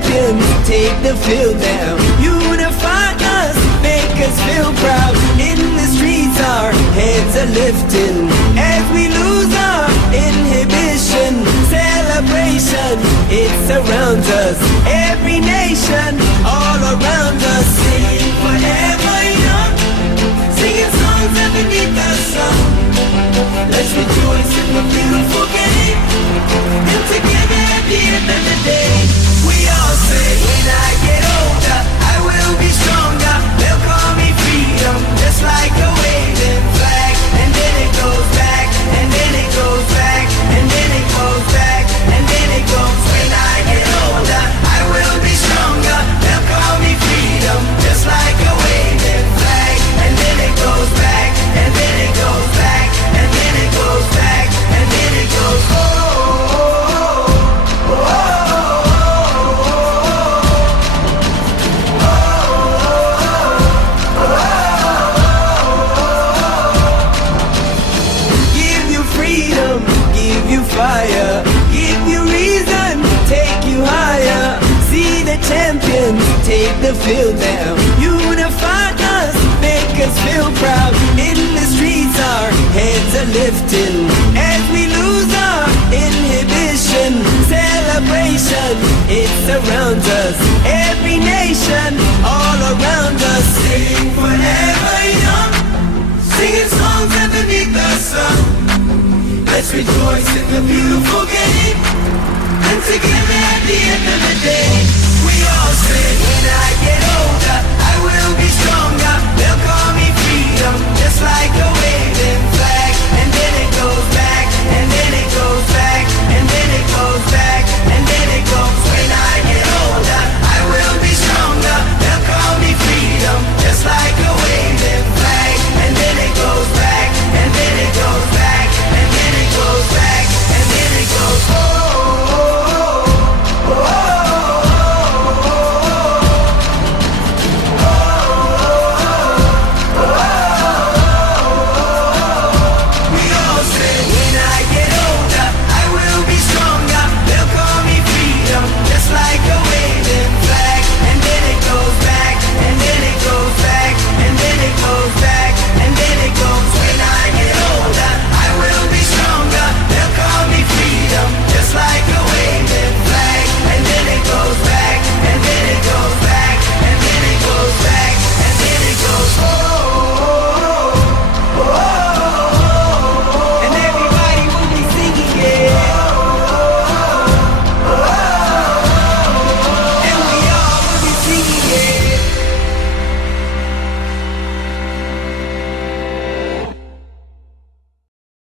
champions take the field now. Unify us, make us feel proud. In the streets our heads are lifting as we lose our inhibition. Celebration, it surrounds us. Every nation, all around us. Sing forever young, singing songs underneath the sun. Let's rejoice in the beautiful game, and together at the end of the day, we all say, when I get older, I will be stronger. They'll call me freedom, just like a waving flag. And then it goes back, and then it goes back, and then it goes back, and then it goes. When I get older, I will be stronger. They'll call me freedom, just like a waving flag. And then it goes back, and then it goes back, and then it goes back, and then it goes. Oh, oh, oh, give you freedom, give you fire, give you reason, take you higher. See the champions take the field now. Unify us, make us feel proud. In the streets our heads are lifting as we lose our inhibition. Celebration, it surrounds us. Every nation, all around us. Sing forever young, singing songs underneath the sun. Let's rejoice in the beautiful game,